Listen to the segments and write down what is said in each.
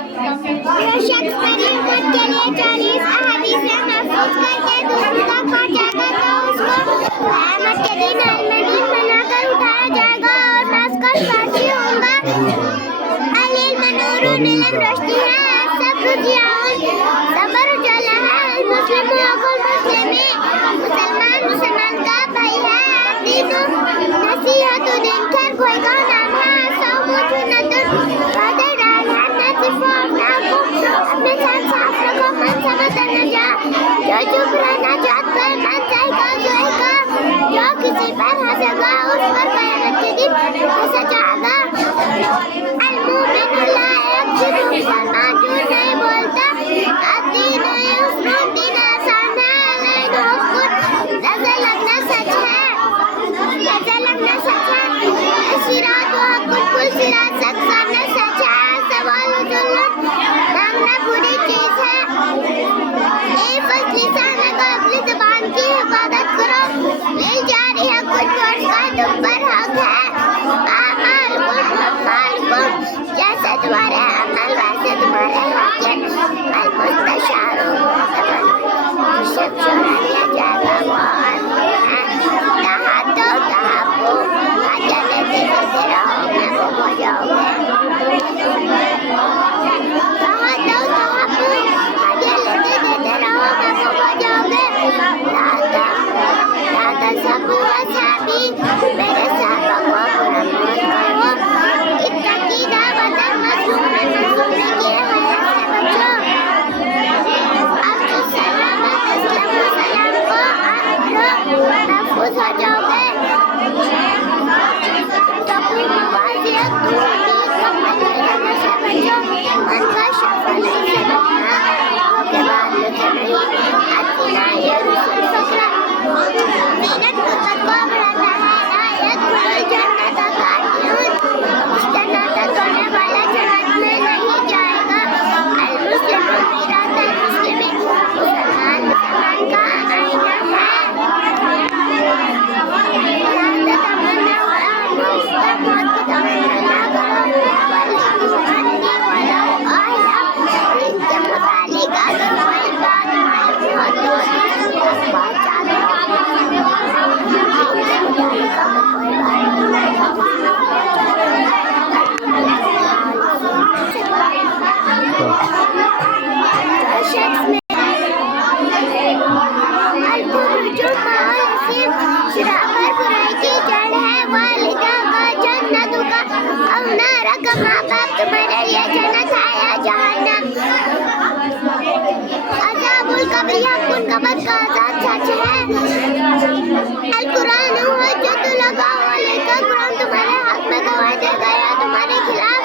जो शख्स मेरी उम्मत के लिए 40 अहादीसें महफूज करके दूसरों तक पहुंचाएगा तो उसको क़यामत के दिन अल-मदीन बनाकर उठाया जाएगा और मैं उसका साथी होऊंगा। अल-इल्म नूरुन, इल्म रोशनी है, सब्र ज़ियाउन, सब्र उजाला है, मुस्लिम अकुल मुस्लिमीन, मुसलमान का भाई है, दीनु नसीहतुन, इनकार कोई का नाम है, सौमु जुन्नतुन, वादे डाल है, नसीफो अपने साथ साफ रखो, मन समझ न जा, जो चुप रहना चाहता है मन जाएगा जोएगा, जो किसी पर हंसेगा उस पर क़यामत के दिन हंसा जाएगा। अल-मुमिनु ला यक्ज़िबु, मुसलमान झूठ नहीं बोलता, अद्दीनु युस्रुन, दीन आसान है, लैन हुक्कुन, नज़र लगना सच है, नज़र लगना सच है, सिरात व हक़्क़ुन, कुल सिरात सच सामने सच है, सवाल व जुल्म मांगना बुरी चीज है। हिफ़्ज़ लिसान को अपनी ज़ुबान की हिफाजत करो, मिल जारी है कुछ वर्ष का तुम पर हक है। अमालकुम, जैसे तुम्हारे अमल वैसे तुम्हारे हक है। अल-मुस्तशारू, जिसे मशवरा दिया जाएगा वो आदमी है। तहाद्दौ तहाब्बू, आजा देते देते रहो महबूब हो जाओगे। तहाद्दौ तहाब्बू, आजा लेते देते रहो महबूब हो जाओगे। लाता सबू वसाबी, मेरे साहबा को बुरा मत करो। इत्तकी दावतल मज़लूम में की हयात से बचो। अब जो सलामत अस्लम सलाम को आप लो, महफूज हो जाओगे। तकू मवाज़ियत दूरी कमल रहने से बचो, मन का शफ़ा नहीं से बचना, के बाद लुटे नहीं अतीना ये रुसल फकरा। मीनत मुद्दत को बढ़ाता है ना यदखुलुल जन्नत ग़ानियून, जन्नत होने वाला जन्नत में नहीं जाएगा। अल-मुस्लिमु मिरातुल मुस्लिमीन, मुसलमान का आईना है। ला ततमन्नऊ अल-मौत, मौत की तमन्ना ना करो। वलिकुम अन्नी वलौ आया, इनके मुतालिक अगर कोई बात मालूम हो तो पहुंचा दो। इनके मुतालिक अगर कोई बात शराब बुराई की जड़ है, वालिदा का जन्नतों का अवनारा का माँ बाप तुम्हारे लिए जन्नत है या जहन्नम। अज़ाबुल कब्र या कुन कब्र का आज़ाब सच है। अल-कुरान हुज्जतुल लका अलैका, कुरान तुम्हारे हक में गवाही देगा या तुम्हारे खिलाफ।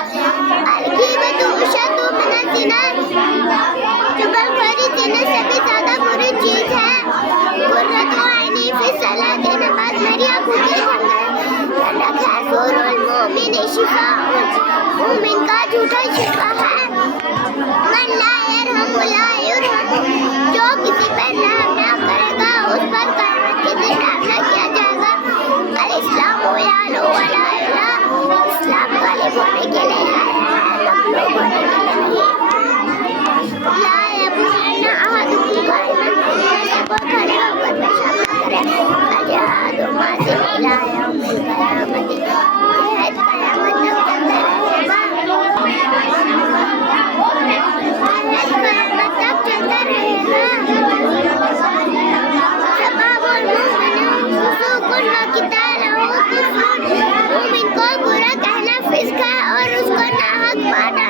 अल-ग़ीबतु अशद्दु मिनज़-ज़िना, चुगलखोरी ज़िना से भी ज़्यादा बुरी चीज़ है। कुर्रतु ऐनी फ़ी सलाति, नमाज़ मेरी आँखों की ठंडक है। ज़ुहुरुल मुमिनी शिफ़ाउन, मुमिन का झूठा शिफ़ा है। मन ला यरहमु ला युरहमु, जो किसी पर रहम ना करेगा उस पर क़यामत के दिन रहम ना किया जाएगा। अल-इस्लामु यालू व ला युला, इस्लाम गालिब होने के लिए है, मग़लूब होने के लिए नहीं। ला यबूलन्ना अहदुकुम क़ाइमन, वो खड़े होकर पेशाब न करे। अल-जिहादु माज़िन इला यौमिल क़यामति, जिहाद क़यामत तक चलता रहेगा। क़यामत तक चलता रहेगा। शबाबुल मुमिन फुसूक़ुन व क़ितालुहु कुफ़्रुन, मुमिन को बुरा कहना फिस्क है और उसको नाहक मारना